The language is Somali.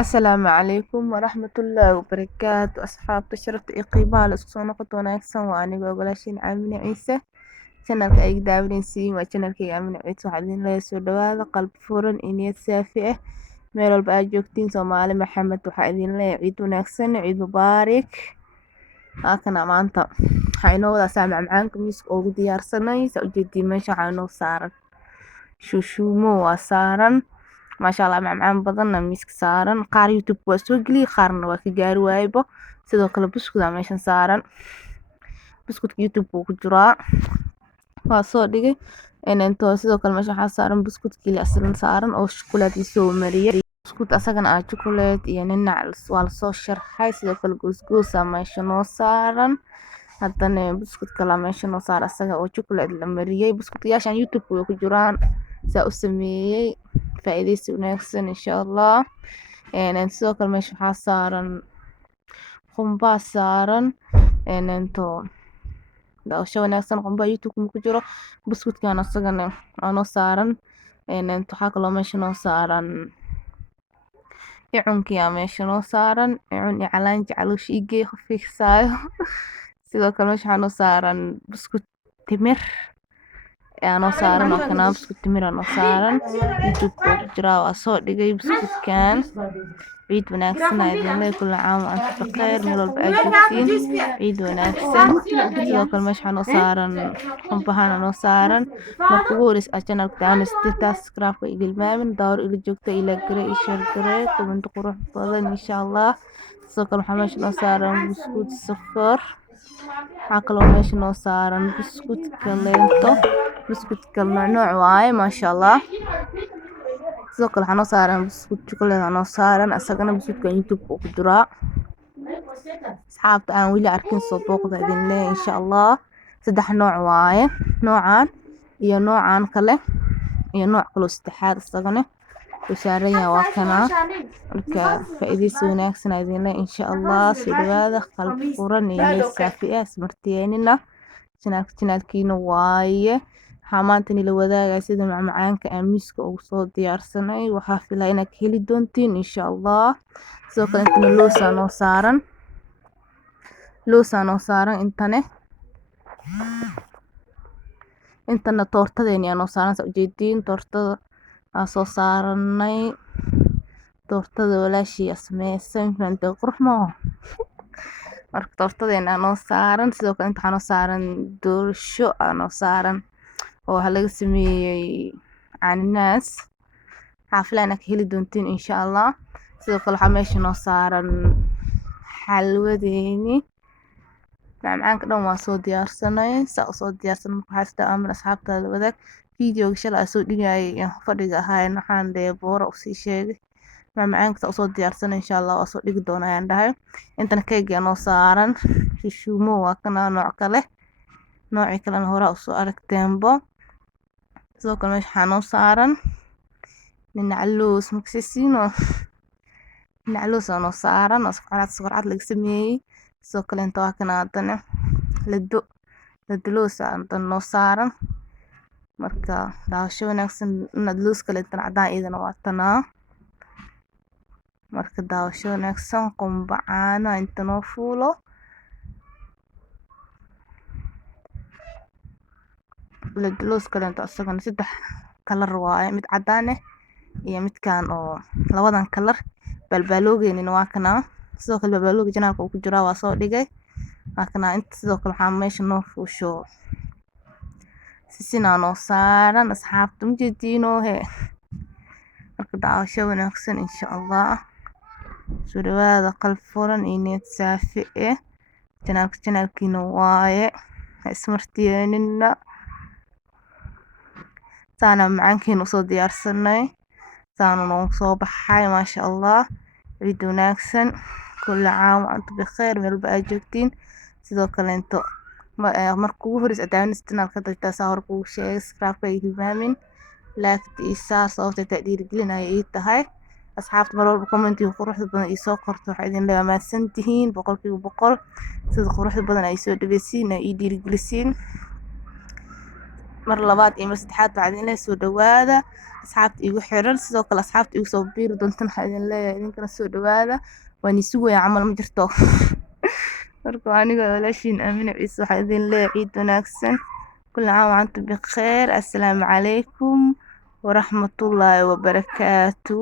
Asalaamu calaykum waraxmatullaahi wabarakaatu asxaabta sharafta iyo qiimaha la isku soo noqoto wanaagsan waa aniga walaashiin Aamina Ciise channelka ay daawanaysiin waa channelkayga Aamina Ciise waxaa idin leeyahay soo dhawaada qalbi furan iyo niyad saafi ah meel walba aad joogtiin Soomaali Maxamed waxaa idin leeyahay ciid wanaagsan ciid mubaarak halkana maanta waxaa inoo wada saa macmacaanka miiska ugu diyaarsanay saa ujeedii meesha waxaa inoo saaran shuushuumo waa saaran maasha Allah macmacaan badanna miiska saaran qaar YouTube waa soo geliyay qaarna waa ka gaari waaybo sidoo kale buskud meeshan saaran buskudka YouTube wuu ku jiraa waa soo dhigay inta sidoo kale meesha waxaa saaran buskudkii aslan saaran oo shukulaato soo mariyay buskud asagana ah chocolate iyo ninac waa la soo sharxay sidoo kale goosgoos meesha noo saaran haddana buskud kala meesha noo saaran asaga oo chocolate la mariyay buskudyaashan YouTube way ku jiraan saa u sameeyay faa'iideysi wanaagsan insha Allah sidoo kale meesha waxaa saaran qumba saaran inta daawasho wanaagsan qumba YouTube ku jiro buskudkan asagana noo saaran inta waxaa kaloo meesha noo saaran icunkiya meesha noo saaran icun iyo calaanji caloosh iigay khafiifsaayo sidoo kale meesha waxaa noo saaran buskud timir noo saaran oo kana buskud timir noo saaran YouTube ku jira waa soo dhigay buskudkan ciid wanaagsan idin leeyahay kullu caam wa antum bikhair meel walba aad joogtiin ciid wanaagsan sidoo kale meesha noo saaran qumbahan noo saaran marka ugu horeysa channelka daawanaysta subscribe iyo hilmaamin dawr ila joogta ila gare iyo share gare comment qurux badan insha Allah sidoo kale waxaa meesha noo saaran buskud sokor waxaa kaloo meesha noo saaran buskud kaleento buskudka nooc waaye maasha Allah sidoo kale waxaa noo saaran buskud chocolate noo saaran asagana buskudka YouTube ku jiraa asxaabta aan weli arkin soo booqda idin leeyahay insha Allah saddex nooc waaye noocan iyo noocan kale iyo nooc kale saddexaad asagana washaaraya waa kana marka faa'iideysi wanaagsan idin leeyahay insha Allah soo dhawaada qalbi furan iyo saafi ah martiyeenina channelkiina waaye maanta la wadaagay sida macmacaanka miiska ugu soo diyaarsanay waxaa filaa inaad ka heli doontiin insha Allah sidoo kale intana loosa noo saaran intana toortadeena noo saaran saa ujeediin toortada aan soo saaranay toortada walaashii sameeyay fanta qurux ma marka toortadeena noo saaran sidoo kale inta noo saaran doorsho noo saaran oo waxa laga sameeyay cananaas xaflana ka heli doontiin insha Allah sidoo kale waxa meesha noo saaran xalwadeeni macmacaanka dhan waa soo diyaarsanay saa soo diyaarsan marka xasta amar asxaabta wadaag video shalay soo dhigay fadhiga ahayn waxaan deeboora u sii sheegay macmacaanka soo diyaarsan insha Allah waa soo dhigi doonaa ayaan dhahay intana keega noo saaran shishuumo waa kana nooc kale nooci kale hore u soo aragteenbo sidoo kale meesha noo saaran ninac loos maksisiino ninac loos noo saaran oo sokor cad laga sameeyay sidoo kale inta waa kana hadana lado loos noo saaran marka daawasho wanaagsan loos kale inta cadaan idana waa tanaa marka daawasho wanaagsan qumba caano inta noo fuulo loos kale inta asagana saddex kalar waaye mid cadaan ah iyo midkan oo labadan kalar balbaloogeena waa kana sidoo kale balbalooga channelka uu ku jiraa waa soo dhigay waa kana inta sidoo kale waxaa meesha noo fuusho sisina noo saaran asxaabta mujeediino marka daawasho wanaagsan insha Allah soo dhawaada qalbi furan iyo niyad saafi ah channelkiina waaye ismartiyeenina saana macaankiina soo diyaarsanay saana noo soo baxay maasha Allah ciid wanaagsan kullu caam wa antum bikhair meel walba aad joogtiin sidoo kale inta marka ugu horeysa daawanaysta channelka dadka saa hor ku sheegay subscribe iyo hilmaamin like isa sababta dhiirigelinaya ay tahay asxaabta mar walba comment iyo quruxda badan ay soo qorto waxa idin leeyahay mahadsantihiin boqolkiiba boqol sida quruxda badan ay soo dhageysiin ay dhiirigelisiin mar labaad iyo mar saddexaad waxaa idin leeyahay soo dhawaada asxaabta igu xiran sidoo kale asxaabta igu soo biiri doontan waxaa idin leeyahay idinkana soo dhawaada waan isugu weyn camal ma jirto marka aniga walaashiin aamina ciise waxaa idin leeyahay ciid wanaagsan كل عام وأنتم بخير السلام عليكم ورحمة الله وبركاته.